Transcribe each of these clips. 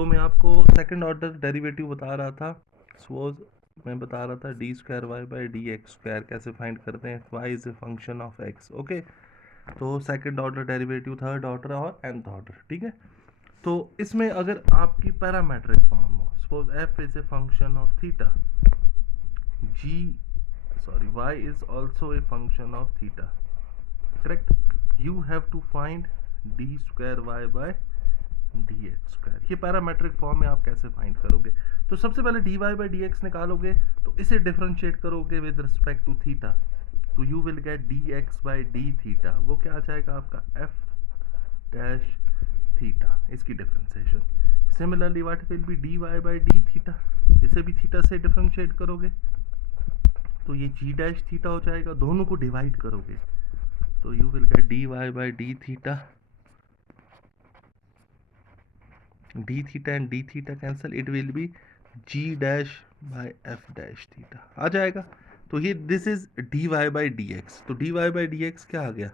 तो मैं आपको सेकंड ऑर्डर डेरिवेटिव बता रहा था। सपोज मैं बता रहा था d square y by D x square कैसे फाइंड करते हैं, y is a function of x. Okay, तो second order derivative, third order और nth ऑर्डर, ठीक है। तो इसमें अगर आपकी पैरामेट्रिक फॉर्म हो, suppose f is a function of theta, y is also a function of theta, correct? You have to find d square y by dx square. ये parametric form में आप कैसे फाइंड करोगे? तो सबसे पहले dy by dx निकालोगे, तो इसे डिफरेंशिएट करोगे विद रिस्पेक्ट टू थीटा, तो you will gate dx by d theta. वो क्या आ जाएगा आपका f डैश थीटा, इसकी differentiation. Similarly what will be dy by d theta, इसे भी थीटा से डिफरेंशिएट करोगे तो ये g डैश थीटा हो जाएगा। दोनों को डिवाइड करोगे तो you will get dy by d theta, d theta and d theta cancel, it will be g dash by f dash theta आ जाएगा। तो ये this is dy by dx। तो dy by dx क्या आ गया?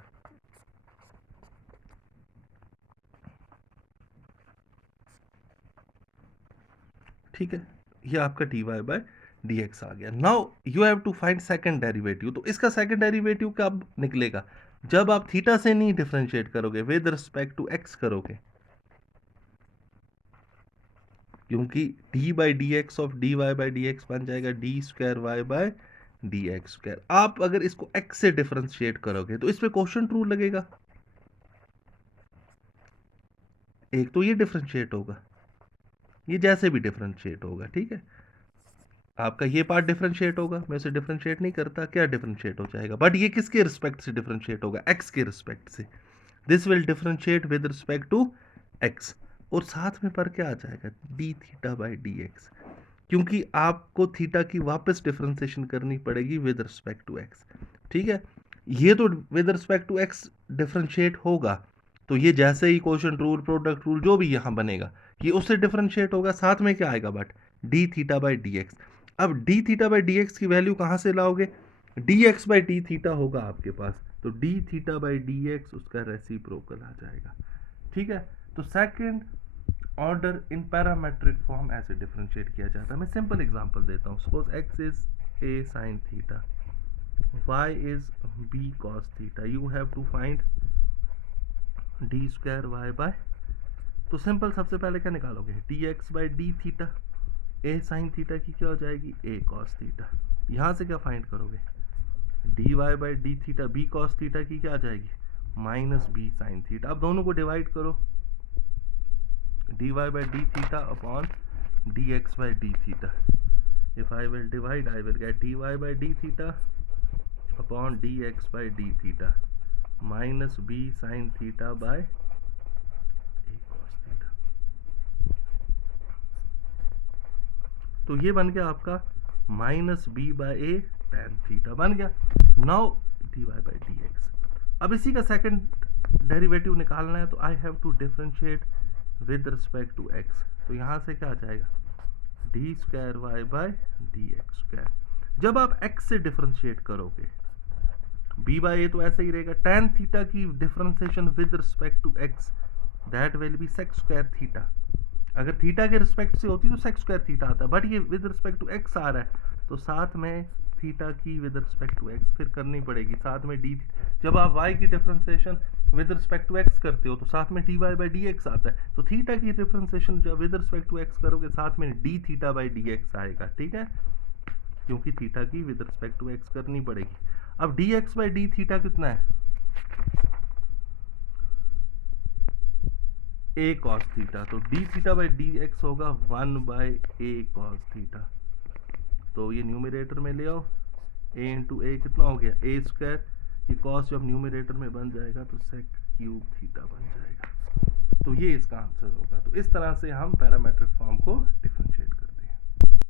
ठीक है, ये आपका dy by dx आ गया। Now you have to find second derivative. तो इसका सेकंड डेरिवेटिव कब निकलेगा? जब आप थीटा से नहीं डिफरेंशिएट करोगे, विद रिस्पेक्ट टू x करोगे, क्योंकि d by D X of dy by D X बन जाएगा d square y by D x square. आप अगर इसको x से डिफरेंशिएट करोगे तो इसमें क्वोशंट रूल लगेगा, एक तो ये डिफरेंशिएट होगा, ये जैसे भी डिफरेंशिएट होगा, ठीक है। आपका ये पार्ट डिफरेंशिएट होगा, मैं इसे डिफरेंशिएट नहीं करता, क्या डिफरेंशिएट हो जाएगा, बट ये किसके रिस्पेक्ट से डिफरेंशिएट होगा? x के रिस्पेक्ट से। This will differentiate with respect to x, और साथ में पर क्या आ जाएगा? d theta by D X, क्योंकि आपको थीटा की वापस डिफरेंशिएशन करनी पड़ेगी विद रिस्पेक्ट टू x, ठीक है। ये तो with respect to x differentiate होगा, तो ये जैसे ही क्वोशंट रूल, प्रोडक्ट रूल, जो भी यहाँ बनेगा ये उससे डिफरेंशिएट होगा, साथ में क्या आएगा? But d theta by D x. अब d theta by D x की वैल्यू कहाँ से लाओगे? dx बाई डी थीटा होगा आपके पास, तो d theta by D X उसका रेसिप्रोकल आ जाएगा, ठीक है। तो second order in parametric form ऐसे डिफरेंशिएट किया जाता है। मैं सिंपल एग्जांपल देता हूँ। Suppose x is a sin theta, y is b cos theta, you have to find d square y by, तो सिंपल सबसे पहले क्या निकालोगे? dx by D theta, a sin theta की क्या हो जाएगी? a cos theta. यहाँ से क्या फाइंड करोगे? dy by D theta, b cos theta की क्या आ जाएगी? Minus b sin theta. अब दोनों को डिवाइड करो, dy by d theta upon dx by d theta. If I will divide, I will get dy by d theta upon dx by d theta minus b sin theta by a cos theta. तो ये बन गया आपका minus b bye ए tan theta बन गया। Now dy by dx। अब इसी का सेकंड डेरिवेटिव निकालना है, तो I have to differentiate with respect to x। तो यहाँ से क्या आ जाएगा? D square Y by D x square. जब आप x से डिफरेंशिएट करोगे, b बाय ए तो ऐसा ही रहेगा, tan थीटा की differentiation with respect to x, that will be sec square theta. अगर थीटा के रिस्पेक्ट से होती तो sec स्क्वायर थीटा आता, बट ये विद रिस्पेक्ट टू x आ रहा है, तो साथ में थीटा की विद रिस्पेक्ट टू x फिर करनी पड़ेगी, साथ में डी। जब आप y की differentiation with respect to x करते हो तो साथ में dy बाई डी एक्स आता है, तो थीटा की डिफरेंशिएशन जब विद रिस्पेक्ट टू x करोगे साथ में d theta by D x आएगा, ठीक है, क्योंकि थीटा की विद रिस्पेक्ट टू x करनी पड़ेगी। अब dx बाई डी थीटा कितना है? a cos थीटा, तो d theta by D x होगा 1 बाई a cos थीटा। तो ये न्यूमरेटर में ले आओ, a इंटू ए कितना हो गया? a स्क्वायर, ये कॉस जब न्यूमरेटर में बन जाएगा तो सेक क्यूब थीटा बन जाएगा। तो ये इसका आंसर होगा। तो इस तरह से हम पैरामेट्रिक फॉर्म को